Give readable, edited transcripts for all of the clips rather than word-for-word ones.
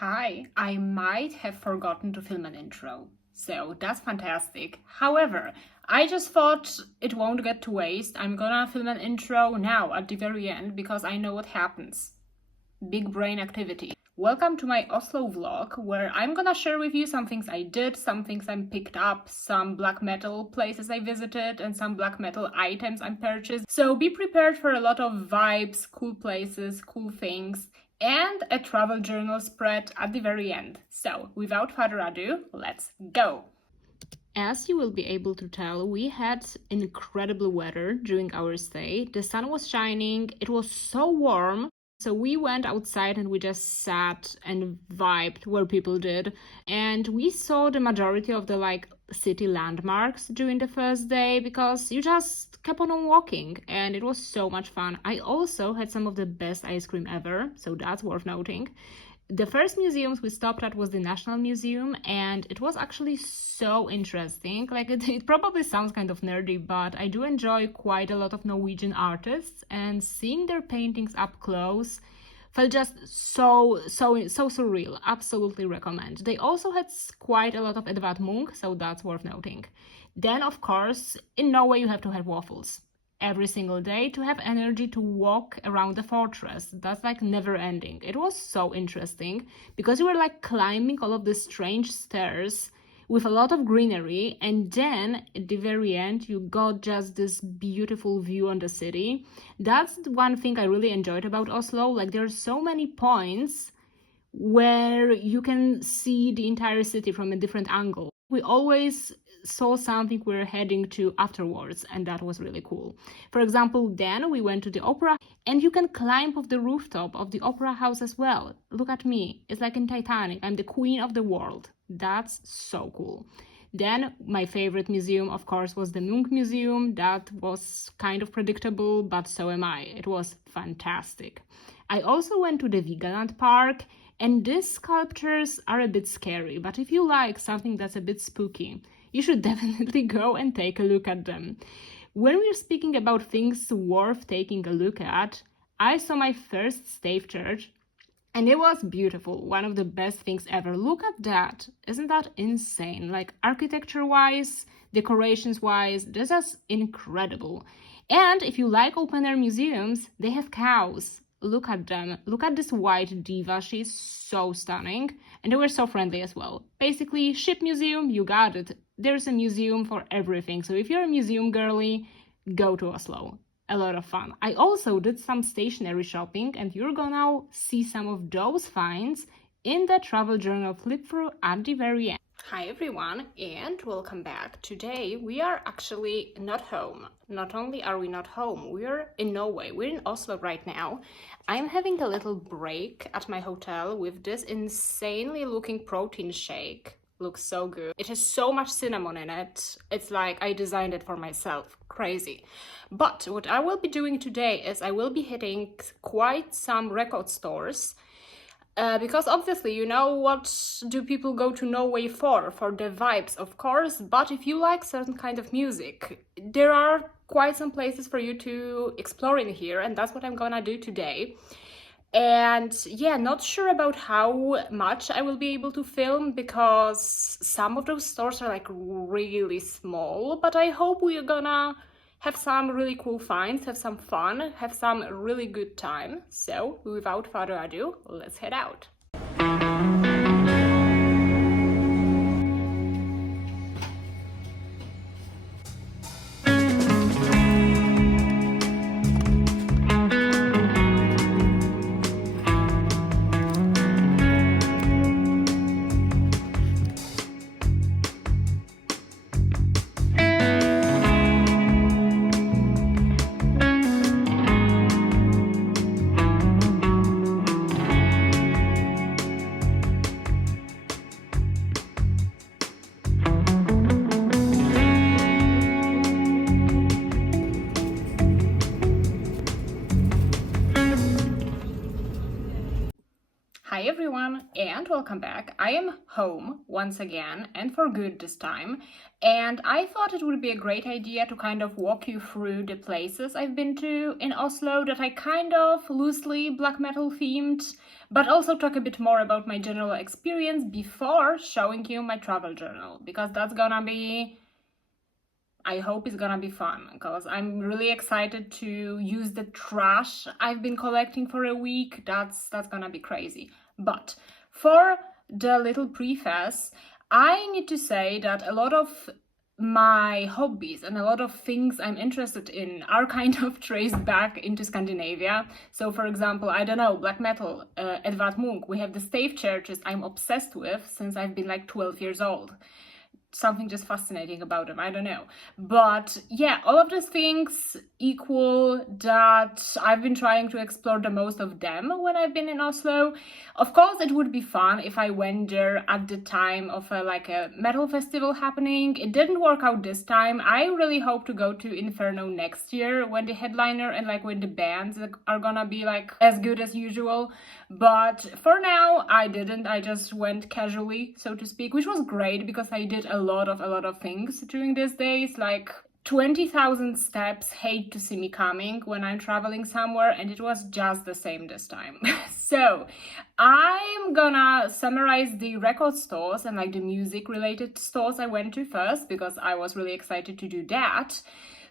Hi, I might have forgotten to film an intro, so that's fantastic. However, I just thought it won't get to waste. I'm gonna film an intro now at the very end because I know what happens. Big brain activity. Welcome to my Oslo vlog, where I'm gonna share with you some things I did, some things I picked up, some black metal places I visited, and some black metal items I purchased. So be prepared for a lot of vibes, cool places, cool things, and a travel journal spread at the very end. So without further ado, let's go! As you will be able to tell, we had incredible weather during our stay. The sun was shining, it was so warm. So we went outside and we just sat and vibed where people did. And we saw the majority of the city landmarks during the first day because you just kept on walking and it was so much fun. I also had some of the best ice cream ever, so that's worth noting. The first museums we stopped at was the National Museum, and it was actually so interesting. It probably sounds kind of nerdy, but I do enjoy quite a lot of Norwegian artists, and seeing their paintings up close felt just so surreal. Absolutely recommend. They also had quite a lot of Edvard Munch, so that's worth noting. Then, of course, in Norway you have to have waffles every single day to have energy to walk around the fortress. That's never ending. It was so interesting because you were climbing all of these strange stairs with a lot of greenery, and then at the very end you got just this beautiful view on the city. That's one thing I really enjoyed about Oslo. There's so many points where you can see the entire city from a different angle. We always saw something we're heading to afterwards, and that was really cool. For example, then we went to the opera, and you can climb off the rooftop of the opera house as well. Look at me, it's like in Titanic, I'm the queen of the world. That's so cool. Then my favorite museum, of course, was the Munch Museum. That was kind of predictable, but so am I. It was fantastic. I also went to the Vigeland Park, and these sculptures are a bit scary, but if you like something that's a bit spooky, you should definitely go and take a look at them. When we're speaking about things worth taking a look at, I saw my first stave church, and it was beautiful. One of the best things ever. Look at that. Isn't that insane? Architecture-wise, decorations-wise, this is incredible. And if you like open-air museums, they have cows. Look at them. Look at this white diva. She's so stunning. And they were so friendly as well. Basically, ship museum, you got it. There's a museum for everything. So if you're a museum girly, go to Oslo. A lot of fun. I also did some stationery shopping, and you're gonna see some of those finds in the travel journal flip through at the very end. Hi everyone, and welcome back. Today we are actually not home. Not only are we not home, we're in Norway. We're in Oslo right now. I'm having a little break at my hotel with this insanely looking protein shake. Looks so good. It has so much cinnamon in it. It's like I designed it for myself. Crazy. But what I will be doing today is I will be hitting quite some record stores. Because obviously, you know, what do people go to Norway for? For the vibes, of course, but if you like certain kind of music, there are quite some places for you to explore in here, and that's what I'm gonna do today. And yeah, not sure about how much I will be able to film because some of those stores are really small, but I hope we're gonna have some really cool finds, have some fun, have some really good time. So without further ado, let's head out. and welcome back. I am home once again, and for good this time, and I thought it would be a great idea to kind of walk you through the places I've been to in Oslo that I kind of loosely black metal themed, but also talk a bit more about my general experience before showing you my travel journal, because that's gonna be, I hope it's gonna be fun, because I'm really excited to use the trash I've been collecting for a week. That's gonna be crazy. But for the little preface, I need to say that a lot of my hobbies and a lot of things I'm interested in are kind of traced back into Scandinavia. So for example, I don't know, black metal, Edvard Munch, we have the stave churches I'm obsessed with since I've been like 12 years old. Something just fascinating about them, I don't know. But yeah, all of these things equal that I've been trying to explore the most of them when I've been in Oslo. Of course, it would be fun if I went there at the time of a metal festival happening. It didn't work out this time. I really hope to go to Inferno next year when the headliner and when the bands are gonna be as good as usual. But for now, I didn't. I just went casually, so to speak, which was great because I did a lot of things during these days, like 20,000 steps, hate to see me coming when I'm traveling somewhere, and it was just the same this time. So I'm gonna summarize the record stores and the music related stores I went to first, because I was really excited to do that.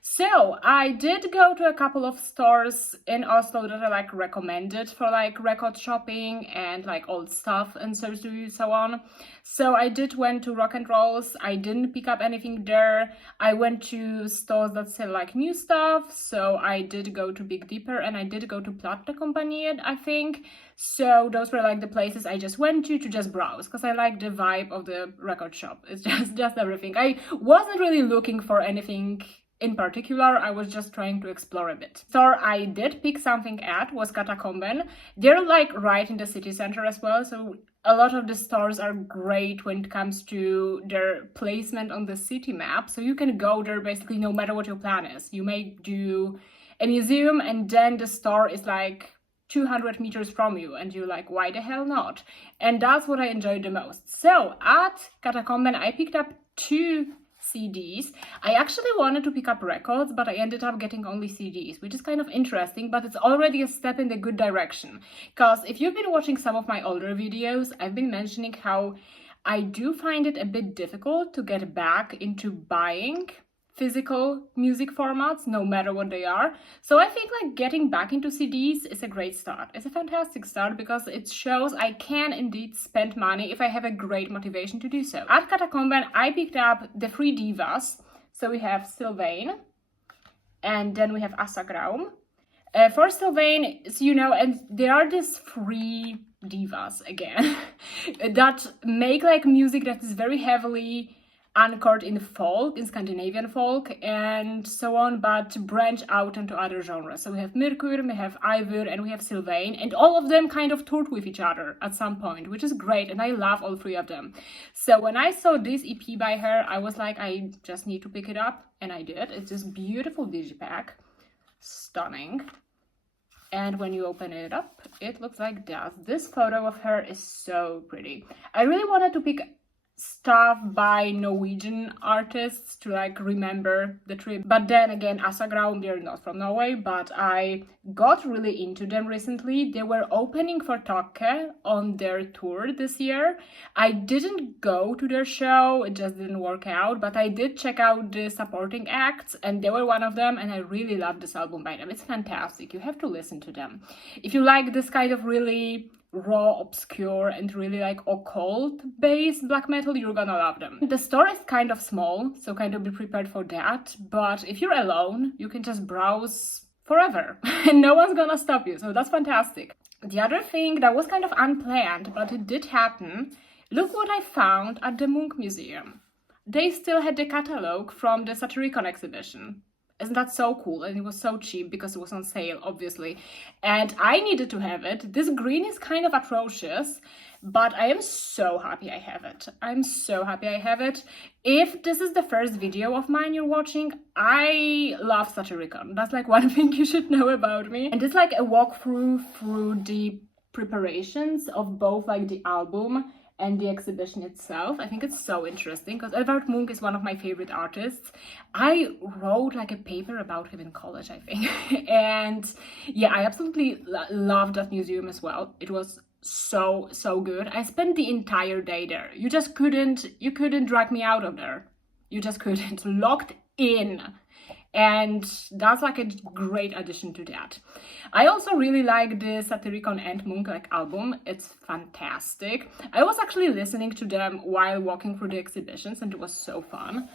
So I did go to a couple of stores in Oslo that are recommended for record shopping and old stuff and so on. So I did went to Rock and Rolls. I didn't pick up anything there. I went to stores that sell new stuff. So I did go to Big Dipper and I did go to Plattekompaniet, I think. So those were the places I just went to just browse, because I like the vibe of the record shop. It's just everything. I wasn't really looking for anything in particular, I was just trying to explore a bit. Store I did pick something at was Katakomben. They're right in the city center as well, so a lot of the stores are great when it comes to their placement on the city map, so you can go there basically no matter what your plan is. You may do a museum and then the store is 200 meters from you, and you're why the hell not? And that's what I enjoyed the most. So at Katakomben, I picked up 2 CDs. I actually wanted to pick up records, but I ended up getting only CDs, which is kind of interesting, but it's already a step in the good direction. Because if you've been watching some of my older videos, I've been mentioning how I do find it a bit difficult to get back into buying physical music formats, no matter what they are. So I think getting back into CDs is a great start. It's a fantastic start because it shows I can indeed spend money if I have a great motivation to do so. At Katakomben, I picked up the 3 divas. So we have Sylvain, and then we have Assa Graum. For Sylvain, and there are these 3 divas again that make music that is very heavily anchored in folk, in Scandinavian folk, and so on, but branch out into other genres. So we have Myrkur, we have Eivør, and we have Sylvain, and all of them kind of toured with each other at some point, which is great, and I love all 3 of them. So when I saw this EP by her, I was I just need to pick it up, and I did. It's this beautiful digipack, stunning. And when you open it up, it looks like that. This photo of her is so pretty. I really wanted to pick stuff by Norwegian artists to remember the trip, but then again, Assa Graum, they're not from Norway, but I got really into them recently. They were opening for Takke on their tour this year. I didn't go to their show, it just didn't work out, but I did check out the supporting acts, and they were one of them, and I really love this album by them. It's fantastic. You have to listen to them if you like this kind of really raw, obscure, and really occult based black metal. You're gonna love them. The store is kind of small, so kind of be prepared for that, but if you're alone, you can just browse forever and no one's gonna stop you, so that's fantastic. The other thing that was kind of unplanned, but it did happen, look what I found at the Munch Museum. They still had the catalog from the Satyricon exhibition. Isn't that so cool? And it was so cheap because it was on sale, obviously. And I needed to have it. This green is kind of atrocious, but I am so happy I have it. I'm so happy I have it. If this is the first video of mine you're watching, I love Satyricon. That's one thing you should know about me. And it's a walkthrough through the preparations of both like the album and the exhibition itself. I think it's so interesting because Edvard Munch is one of my favorite artists. I wrote like a paper about him in college, I think. And yeah, I absolutely loved that museum as well. It was so good. I spent the entire day there. You couldn't drag me out of there. You just couldn't. Locked in. And that's like a great addition to that. I also really like the Satyricon and Munch like album. It's fantastic. I was actually listening to them while walking through the exhibitions, and it was so fun.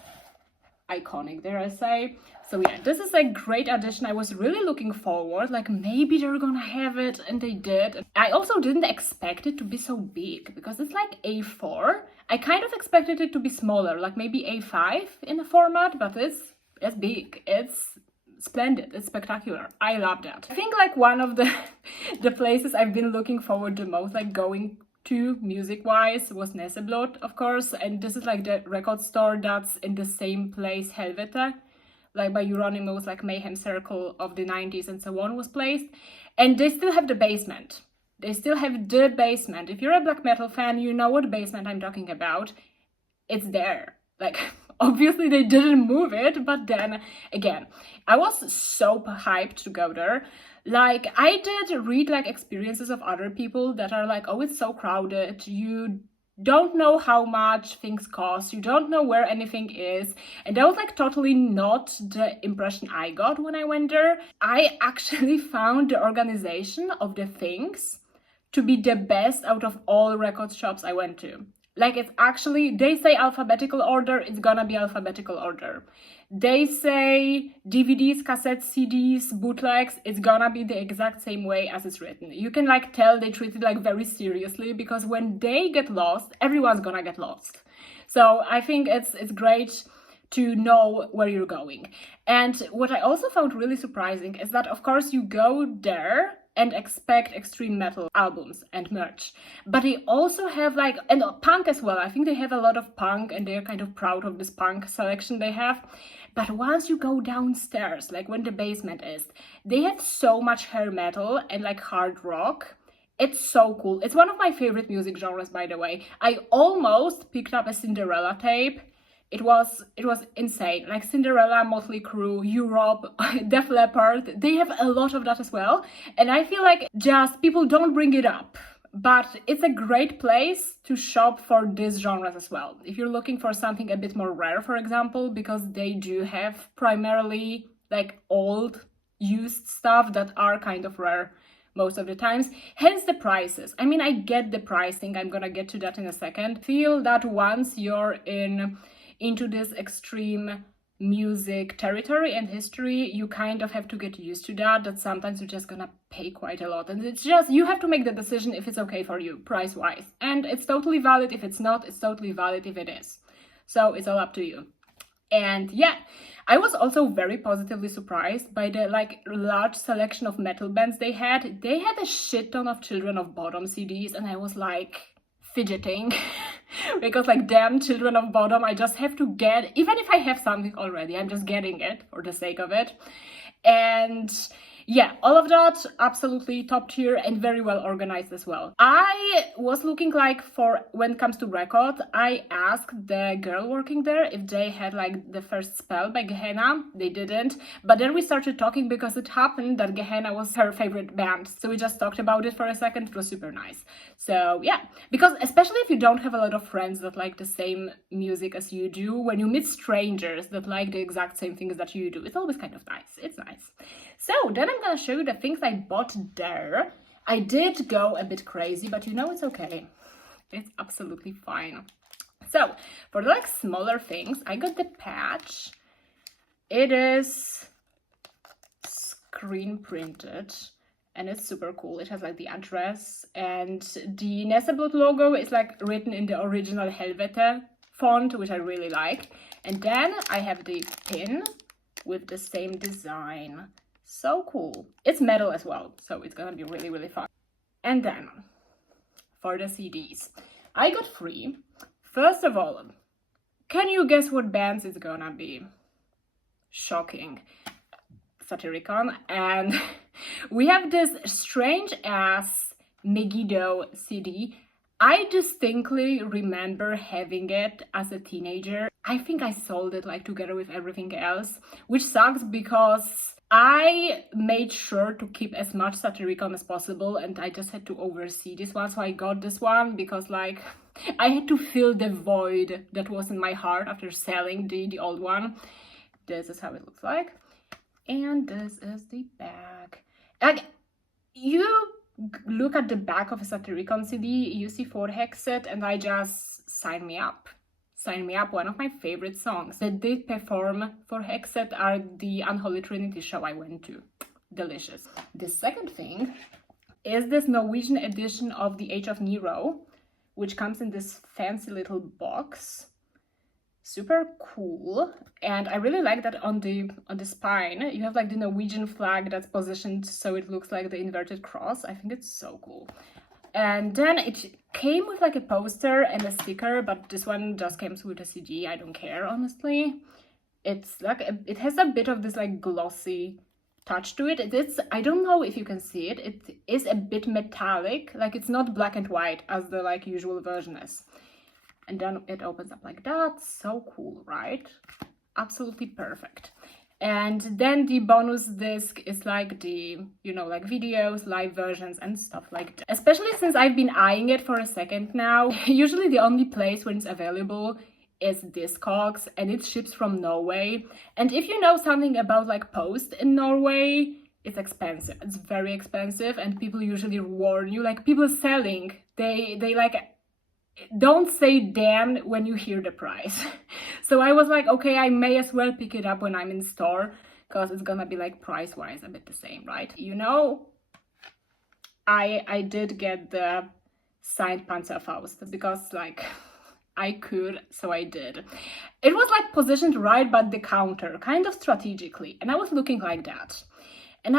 Iconic, dare I say. So yeah, this is a great addition. I was really looking forward, like maybe they're gonna have it, and they did. I also didn't expect it to be so big because it's like A4. I kind of expected it to be smaller, like maybe A5 in the format, but it's big. It's splendid. It's spectacular. I love that. I think like one of the places I've been looking forward the most, like going to music-wise, was Nesseblot, of course. And this is like the record store that's in the same place Helvete, like by Euronymous, like Mayhem Circle of the 90s and so on was placed. And they still have the basement. They still have the basement. If you're a black metal fan, you know what basement I'm talking about. It's there. Like, obviously they didn't move it, but then again, I was so hyped to go there. Like, I did read like experiences of other people that are like, oh, it's so crowded, you don't know how much things cost, you don't know where anything is, and that was like totally not the impression I got when I went there. I actually found the organization of the things to be the best out of all record shops I went to. Like, it's actually, they say alphabetical order, it's gonna be alphabetical order. They say DVDs, cassettes, CDs, bootlegs, it's gonna be the exact same way as it's written. You can like tell they treat it like very seriously, because when they get lost, everyone's gonna get lost. So I think it's great to know where you're going. And what I also found really surprising is that, of course, you go there and expect extreme metal albums and merch. But they also have like, and punk as well. I think they have a lot of punk and they're kind of proud of this punk selection they have. But once you go downstairs, like when the basement is, they have so much hair metal and like hard rock. It's so cool. It's one of my favorite music genres, by the way. I almost picked up a Cinderella tape. It was insane. Like Cinderella, Motley Crue, Europe, Def Leppard, they have a lot of that as well. And I feel like just people don't bring it up. But it's a great place to shop for these genres as well. If you're looking for something a bit more rare, for example, because they do have primarily like old, used stuff that are kind of rare most of the times, hence the prices. I mean, I get the pricing, I'm gonna get to that in a second. Feel that once you're into this extreme music territory and history, you kind of have to get used to that sometimes you're just gonna pay quite a lot, and it's just, you have to make the decision if it's okay for you price wise, and it's totally valid. If it's not, it's totally valid if it is. So it's all up to you. And yeah, I was also very positively surprised by the like large selection of metal bands they had. They had a shit ton of Children of Bodom CDs, and I was like fidgeting because like, damn, Children of Bodom, I just have to get, even if I have something already, I'm just getting it for the sake of it. And yeah, all of that absolutely top tier and very well organized as well. I was looking like for, when it comes to records, I asked the girl working there if they had like the first spell by Gehenna. They didn't, but then we started talking because it happened that Gehenna was her favorite band, so we just talked about it for a second. It was super nice. So yeah, because especially if you don't have a lot of friends that like the same music as you do, when you meet strangers that like the exact same things that you do, it's always kind of nice. It's nice. So then I'm gonna show you the things I bought there. I did go a bit crazy, but you know, it's okay. It's absolutely fine. So for the like smaller things, I got the patch. It is screen printed and it's super cool. It has like the address, and the Nesseblot logo is like written in the original Helvete font, which I really like. And then I have the pin with the same design. So cool. It's metal as well, so it's gonna be really, really fun. And then, for the CDs, I got 3. First of all, can you guess what bands it's gonna be? Shocking. Satyricon. And we have this strange ass Megiddo CD. I distinctly remember having it as a teenager. I think I sold it like together with everything else, which sucks because I made sure to keep as much Satyricon as possible, and I just had to oversee this one, so I got this one because like I had to fill the void that was in my heart after selling the old one. This is how it looks like, and this is the back. Like, you look at the back of a Satyricon CD, you see 4 Hexet, and I just sign me up. Sign Me Up, one of my favorite songs that did perform for Hexet are the Unholy Trinity show I went to. Delicious. The second thing is this Norwegian edition of The Age of Nero, which comes in this fancy little box. Super cool. And I really like that on the spine you have like the Norwegian flag that's positioned so it looks like the inverted cross. I think it's so cool. And then it came with like a poster and a sticker, but this one just came with a CD. I don't care, honestly. It's like it has a bit of this like glossy touch to it. It's, I don't know if you can see it. It is a bit metallic, like it's not black and white as the like usual version is. And then it opens up like that. So cool, right? Absolutely perfect. And then the bonus disc is like the, you know, like videos, live versions and stuff like that. Especially since I've been eyeing it for a second now. Usually the only place when it's available is Discogs, and it ships from Norway. And if you know something about like post in Norway, it's expensive. It's very expensive, and people usually warn you, like people selling, they like don't say damn when you hear the price. So I was like, okay, I may as well pick it up when I'm in store, because it's gonna be like price-wise a bit the same, right? You know, I did get the signed Panzerfaust because like I could, so I did. It was like positioned right by the counter, kind of strategically, and I was looking like that. And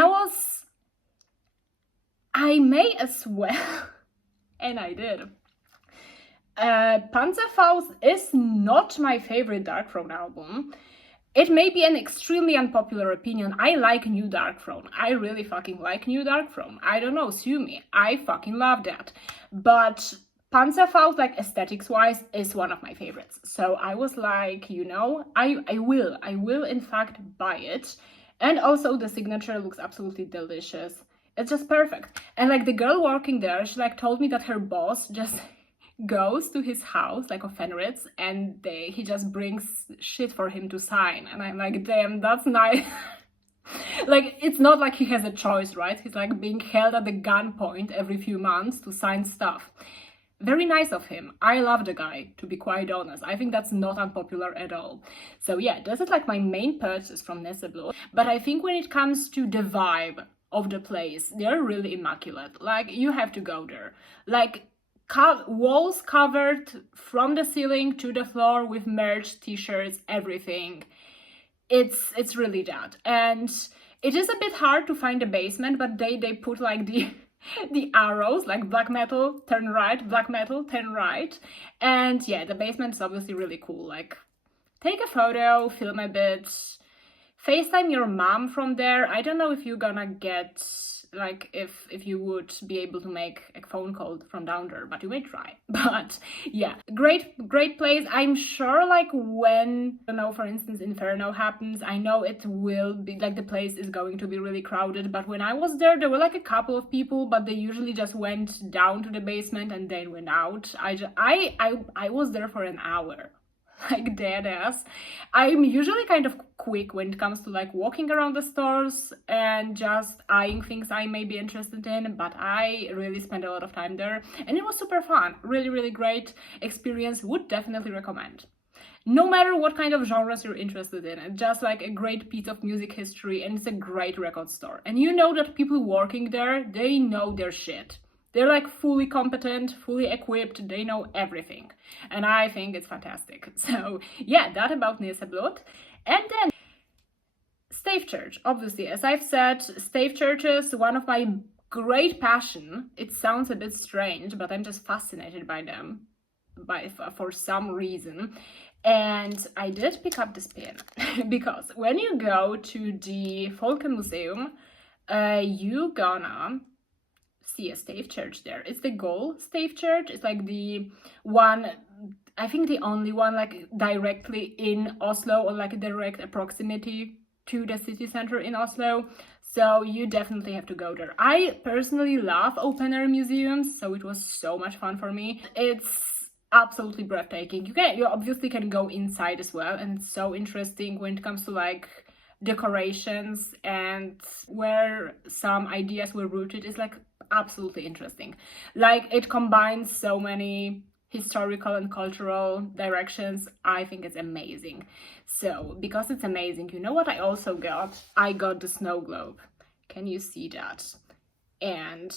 I may as well, and I did. Panzerfaust is not my favorite Darkthrone album. It may be an extremely unpopular opinion. I like New Darkthrone. I really fucking like New Darkthrone. I don't know, sue me. I fucking love that. But Panzerfaust, like aesthetics-wise, is one of my favorites. So I was like, you know, I will in fact buy it. And also the signature looks absolutely delicious. It's just perfect. And like the girl working there, she like told me that her boss just goes to his house, like of Fenritz, and he just brings shit for him to sign. And I'm like, damn, that's nice. Like, it's not like he has a choice, right? He's like being held at the gunpoint every few months to sign stuff. Very nice of him. I love the guy, to be quite honest. I think that's not unpopular at all. So yeah, this is like my main purchase from Neseblo. But I think when it comes to the vibe of the place, they're really immaculate. Like, you have to go there. Like, walls covered from the ceiling to the floor with merch, t-shirts, everything. It's really that. And it is a bit hard to find the basement, but they put like the arrows, like black metal, turn right, black metal, turn right. And yeah, the basement is obviously really cool. Like, take a photo, film a bit, FaceTime your mom from there. I don't know if you're gonna get, like, if you would be able to make a phone call from down there, but you may try. But yeah, great place. I'm sure like when, I don't know, for instance, Inferno happens, I know it will be like the place is going to be really crowded, but when I was there were like a couple of people, but they usually just went down to the basement and then went out. I was there for an hour. Like, dead ass. I'm usually kind of quick when it comes to like walking around the stores and just eyeing things I may be interested in, but I really spent a lot of time there and it was super fun. Really great experience. Would definitely recommend. No matter what kind of genres you're interested in, it's just like a great piece of music history, and it's a great record store. And you know that people working there, they know their shit. They're like fully competent, fully equipped, they know everything. And I think it's fantastic. So yeah, that about Neseblo. And then stave church, obviously, as I've said, stave churches, one of my great passion. It sounds a bit strange, but I'm just fascinated by them for some reason. And I did pick up this pin because when you go to the Folkemuseum, you gonna see a stave church there. It's the Goal stave church. It's like the one, I think the only one like directly in Oslo, or like a direct proximity to the city center in Oslo. So you definitely have to go there. I personally love open air museums, so it was so much fun for me. It's absolutely breathtaking. You obviously can go inside as well, and it's so interesting when it comes to like decorations and where some ideas were rooted. Is like absolutely interesting. Like it combines so many historical and cultural directions. I think it's amazing. So because it's amazing, you know what I also got? I got the snow globe. Can you see that? And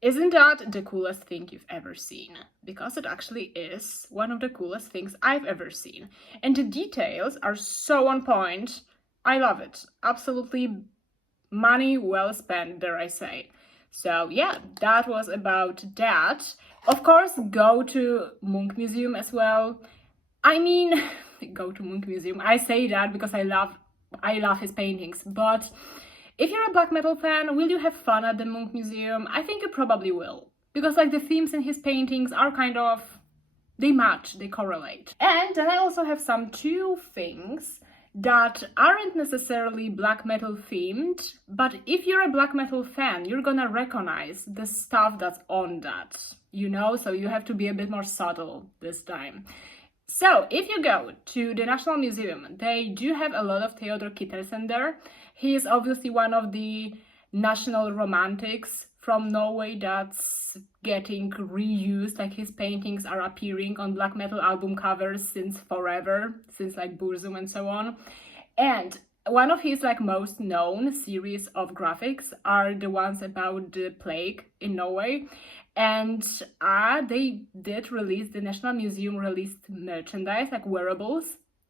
isn't that the coolest thing you've ever seen? Because it actually is one of the coolest things I've ever seen. And the details are so on point. I love it. Absolutely money well spent, dare I say. So yeah, that was about that. Of course, go to Munch Museum as well. I mean, go to Munch Museum. I say that because I love his paintings, but if you're a black metal fan, will you have fun at the Munch Museum? I think you probably will. Because like the themes in his paintings are kind of, they match, they correlate. And then I also have some two things that aren't necessarily black metal themed, but if you're a black metal fan, you're gonna recognize the stuff that's on that, you know? So you have to be a bit more subtle this time. So if you go to the National Museum, they do have a lot of Theodor Kittelsen there. He is obviously one of the national romantics from Norway that's getting reused. Like his paintings are appearing on black metal album covers since forever, since like Burzum and so on. And one of his like most known series of graphics are the ones about the plague in Norway. And they did release, the National Museum released merchandise, like wearables,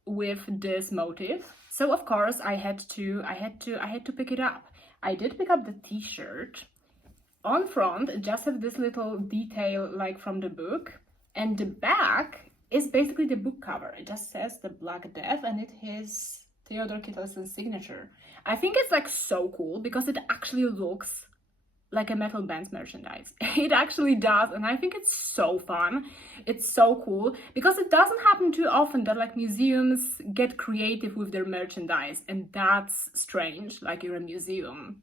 with this motif. So of course I had to pick it up. I did pick up the t-shirt. On front, it just has this little detail like from the book, and the back is basically the book cover. It just says The Black Death, and it is Theodor Kittelsen's signature. I think it's like so cool because it actually looks like a metal band's merchandise. It actually does, and I think it's so fun. It's so cool because it doesn't happen too often that like museums get creative with their merchandise, and that's strange. Like you're a museum,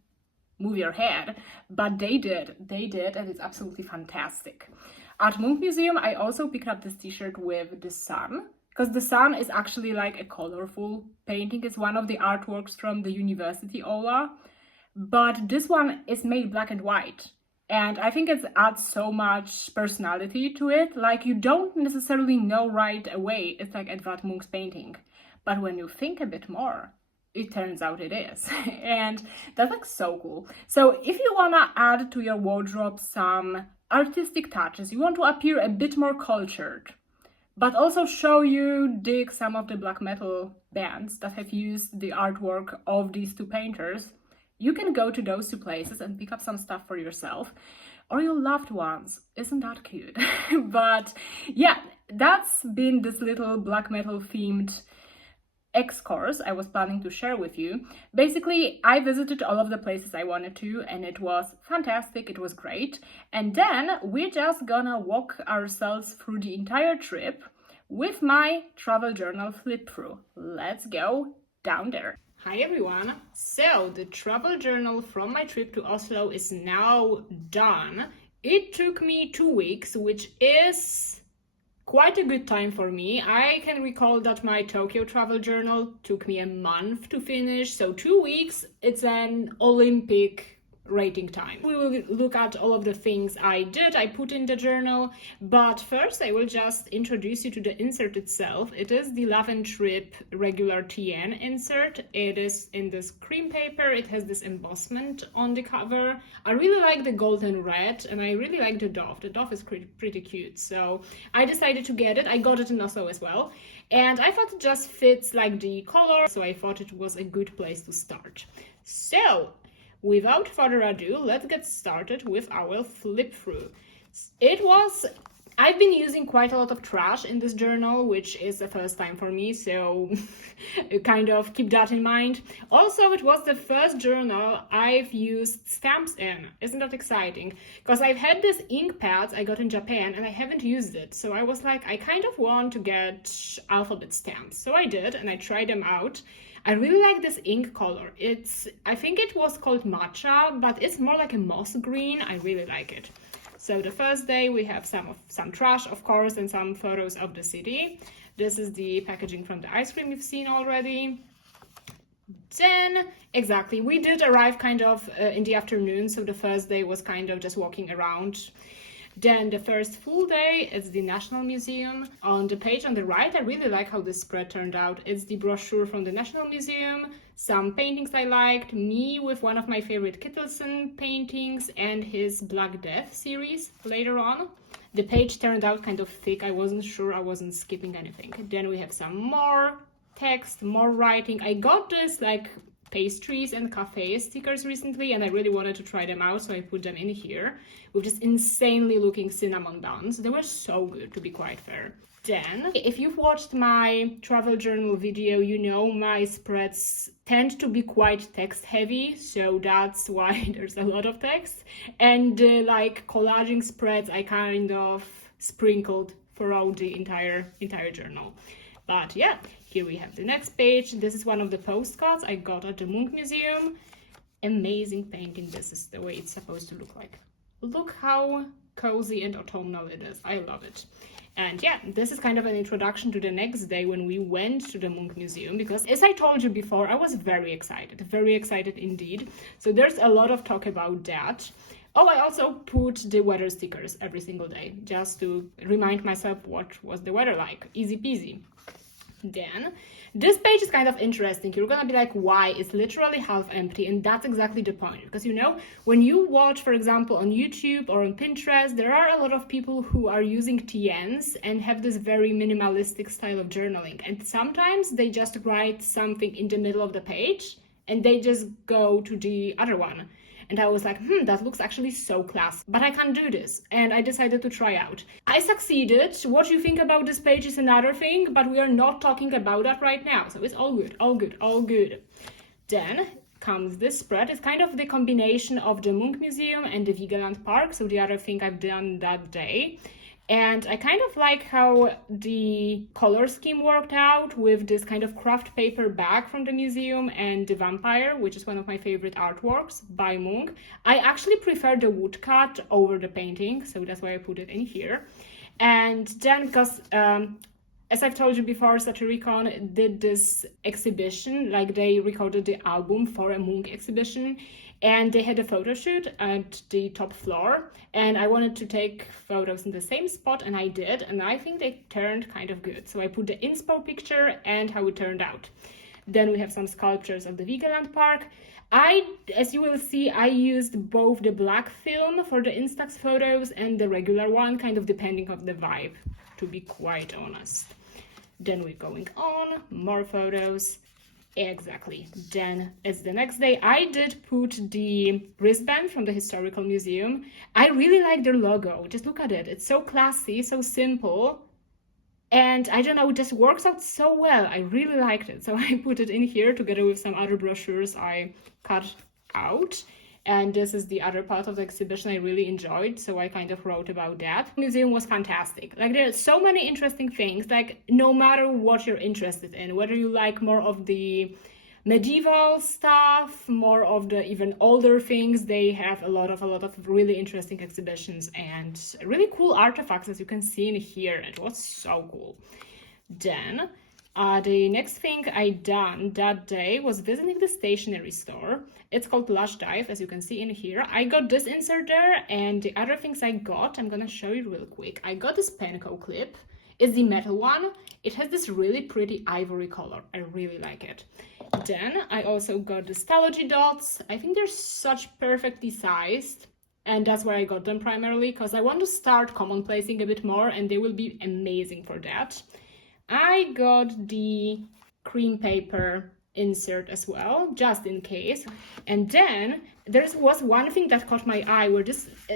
move your head, but they did, and it's absolutely fantastic. At Munch Museum, I also picked up this t-shirt with the sun, because the sun is actually like a colorful painting. It's one of the artworks from the university aula. But this one is made black and white, and I think it adds so much personality to it. Like you don't necessarily know right away it's like Edvard Munch's painting, but when you think a bit more, it turns out it is. And that's like so cool. So if you wanna add to your wardrobe some artistic touches, you want to appear a bit more cultured, but also show you dig some of the black metal bands that have used the artwork of these two painters, you can go to those two places and pick up some stuff for yourself or your loved ones. Isn't that cute? But yeah, that's been this little black metal themed excursus I was planning to share with you. Basically, I visited all of the places I wanted to, and it was fantastic. It was great. And then we're just gonna walk ourselves through the entire trip with my travel journal flip through. Let's go down there. Hi everyone! So the travel journal from my trip to Oslo is now done. It took me 2 weeks, which is quite a good time for me. I can recall that my Tokyo travel journal took me a month to finish, so 2 weeks, it's an Olympic rating time. We will look at all of the things I put in the journal, but first I will just introduce you to the insert itself. It is the Love and Trip regular TN insert. It is in this cream paper. It has this embossment on the cover. I really like the golden red, and I really like the dove. The dove is pretty cute, so I decided to get it. I got it in Oslo as well, and I thought it just fits like the color, so I thought it was a good place to start. So without further ado, let's get started with our flip through. It was I've been using quite a lot of trash in this journal, which is the first time for me, so kind of keep that in mind. Also, it was the first journal I've used stamps in. Isn't that exciting? Because I've had this ink pads I got in Japan and I haven't used it. So I was like, I kind of want to get alphabet stamps. So I did, and I tried them out. I really like this ink color. I think it was called matcha, but it's more like a moss green. I really like it. So the first day we have some trash, of course, and some photos of the city. This is the packaging from the ice cream you've seen already. Then, exactly, we did arrive kind of in the afternoon, so the first day was kind of just walking around. Then the first full day is the National Museum. On the page on the right, I really like how this spread turned out. It's the brochure from the National Museum, some paintings I liked, me with one of my favorite Kittelsen paintings, and his Black Death series later on. The page turned out kind of thick. I wasn't sure I wasn't skipping anything. Then we have some more text, more writing. I got this like pastries and cafe stickers recently, and I really wanted to try them out, so I put them in here with just insanely looking cinnamon buns. They were so good, to be quite fair. Then, if you've watched my travel journal video, you know my spreads tend to be quite text heavy, so that's why there's a lot of text. And like collaging spreads, I kind of sprinkled throughout the entire journal. But yeah, here we have the next page. This is one of the postcards I got at the Munch Museum. Amazing painting. This is the way it's supposed to look like. Look how cozy and autumnal it is. I love it. And yeah, this is kind of an introduction to the next day when we went to the Munch Museum, because as I told you before, I was very excited indeed. So there's a lot of talk about that. Oh, I also put the weather stickers every single day, just to remind myself what was the weather like. Easy peasy. Then, this page is kind of interesting. You're gonna be like, why? It's literally half empty, and that's exactly the point. Because, you know, when you watch, for example, on YouTube or on Pinterest, there are a lot of people who are using TNs and have this very minimalistic style of journaling. And sometimes they just write something in the middle of the page, and they just go to the other one. And I was like, that looks actually so classy, but I can't do this. And I decided to try out. I succeeded. What you think about this page is another thing, but we are not talking about that right now. So it's all good, all good, all good. Then comes this spread. It's kind of the combination of the Munch Museum and the Vigeland Park. So the other thing I've done that day. And I kind of like how the color scheme worked out with this kind of craft paper bag from the museum and the vampire, which is one of my favorite artworks by Munch. I actually prefer the woodcut over the painting, so that's why I put it in here. And then, because as I've told you before, Satyricon did this exhibition, like they recorded the album for a Munch exhibition, and they had a photo shoot at the top floor, and I wanted to take photos in the same spot, and I did, and I think they turned kind of good. So I put the inspo picture and how it turned out. Then we have some sculptures of the Vigeland Park. As you will see, I used both the black film for the Instax photos and the regular one, kind of depending on the vibe, to be quite honest. Then we're going on, more photos. Exactly. Then it's the next day. I did put the wristband from the Historical Museum. I really like their logo. Just look at it. It's so classy, so simple. And I don't know, it just works out so well. I really liked it. So I put it in here together with some other brochures I cut out. And this is the other part of the exhibition I really enjoyed, so I kind of wrote about that. The museum was fantastic. Like, there are so many interesting things, like, no matter what you're interested in, whether you like more of the medieval stuff, more of the even older things, they have a lot of really interesting exhibitions and really cool artifacts, as you can see in here. It was so cool. Then the next thing I done that day was visiting the stationery store. It's called Lush Dive, as you can see in here. I got this insert there, and the other things I got, I'm gonna show you real quick. I got this Penco clip. It's the metal one. It has this really pretty ivory color. I really like it. Then I also got the Stalogy dots. I think they're such perfectly sized, and that's where I got them primarily, because I want to start commonplacing a bit more, and they will be amazing for that. I got the cream paper insert as well, just in case. And then there was one thing that caught my eye, where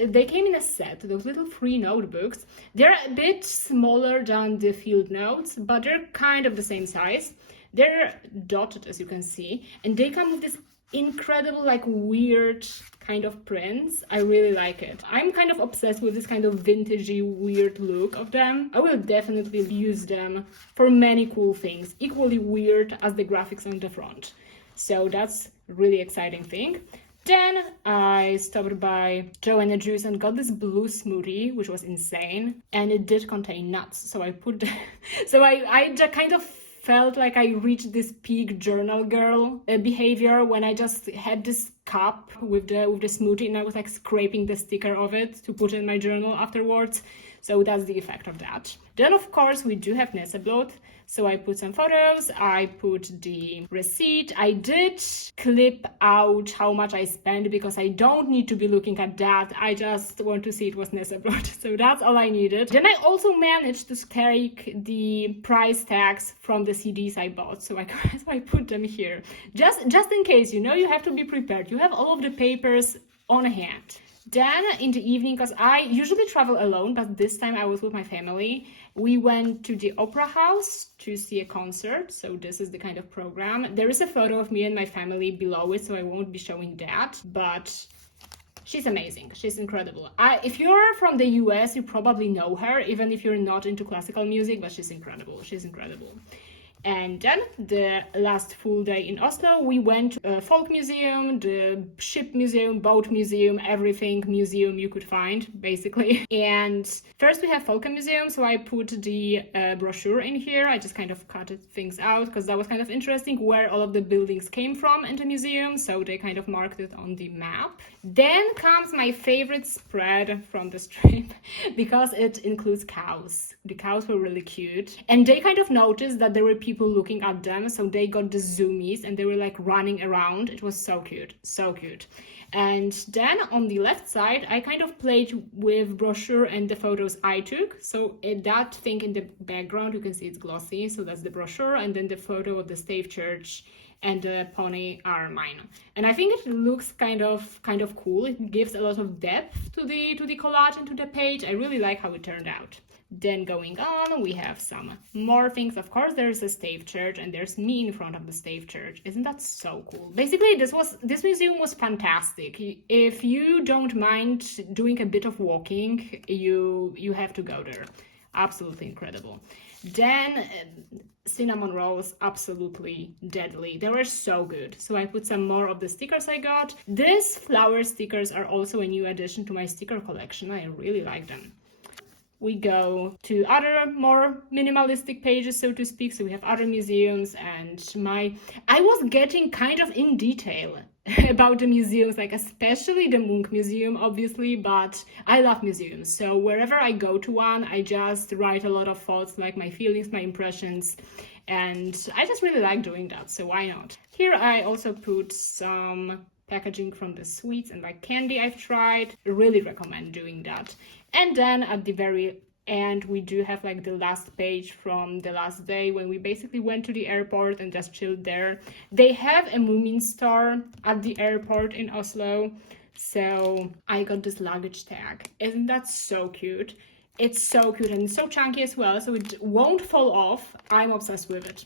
they came in a set, those little free notebooks. They're a bit smaller than the field notes, but they're kind of the same size. They're dotted, as you can see, and they come with this incredible, like, weird kind of prints. I really like it. I'm kind of obsessed with this kind of vintagey, weird look of them. I will definitely use them for many cool things, equally weird as the graphics on the front. So that's a really exciting thing. Then I stopped by Joanna Juice and got this blue smoothie, which was insane, and it did contain nuts. So I put, so I just kind of felt like I reached this peak journal girl behavior when I just had this cup with the smoothie, and I was like scraping the sticker of it to put in my journal afterwards. So that's the effect of that. Then of course we do have Nesseblot. So I put some photos, I put the receipt. I did clip out how much I spent because I don't need to be looking at that. I just want to see it was Nesseblot. So that's all I needed. Then I also managed to take the price tags from the CDs I bought. So I put them here. Just in case, you know, you have to be prepared. You have all of the papers on hand. Then in the evening, because I usually travel alone, but this time I was with my family, we went to the Opera House to see a concert. So this is the kind of program. There is a photo of me and my family below it, so I won't be showing that, but she's amazing. She's incredible. If you're from the US, you probably know her, even if you're not into classical music, but she's incredible. She's incredible. And then the last full day in Oslo, we went to a folk museum, the ship museum, boat museum, everything museum you could find, basically. And first we have folk museum, so I put the brochure in here. I just kind of cut things out because that was kind of interesting where all of the buildings came from in the museum, so they kind of marked it on the map. Then comes my favorite spread from the strip because it includes cows. The cows were really cute, and they kind of noticed that there were people looking at them, so they got the zoomies and they were like running around. It was so cute, so cute. And then on the left side, I kind of played with brochure and the photos I took. So that thing in the background, you can see it's glossy, so that's the brochure, and then the photo of the Stave Church and the pony are mine. And I think it looks kind of cool. It gives a lot of depth to the collage and to the page. I really like how it turned out. Then going on, we have some more things. Of course, there's a Stave Church, and there's me in front of the Stave Church. Isn't that so cool? Basically, this museum was fantastic. If you don't mind doing a bit of walking, you have to go there. Absolutely incredible. Then cinnamon rolls, absolutely deadly. They were so good. So I put some more of the stickers I got. These flower stickers are also a new addition to my sticker collection. I really like them. We go to other more minimalistic pages, so to speak. So we have other museums, and I was getting kind of in detail about the museums, like especially the Munch Museum, obviously, but I love museums. So wherever I go to one, I just write a lot of thoughts, like my feelings, my impressions, and I just really like doing that, so why not? Here I also put some packaging from the sweets and like candy I've tried. Really recommend doing that. And then at the very end, we do have like the last page from the last day when we basically went to the airport and just chilled there. They have a Moomin store at the airport in Oslo, so I got this luggage tag. Isn't that so cute? It's so cute and so chunky as well, so it won't fall off. I'm obsessed with it.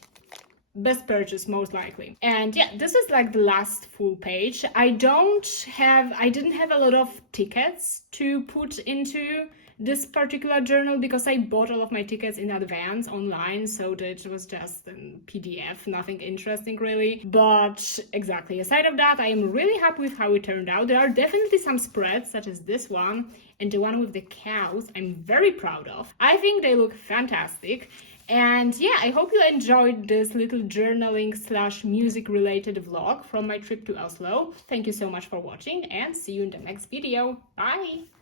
Best purchase, most likely. And yeah, this is like the last full page. I didn't have a lot of tickets to put into this particular journal because I bought all of my tickets in advance online, so that it was just a PDF, nothing interesting really. But exactly, aside of that, I am really happy with how it turned out. There are definitely some spreads, such as this one and the one with the cows, I'm very proud of. I think they look fantastic. And yeah, I hope you enjoyed this little journaling / music related vlog from my trip to Oslo. Thank you so much for watching, and see you in the next video. Bye!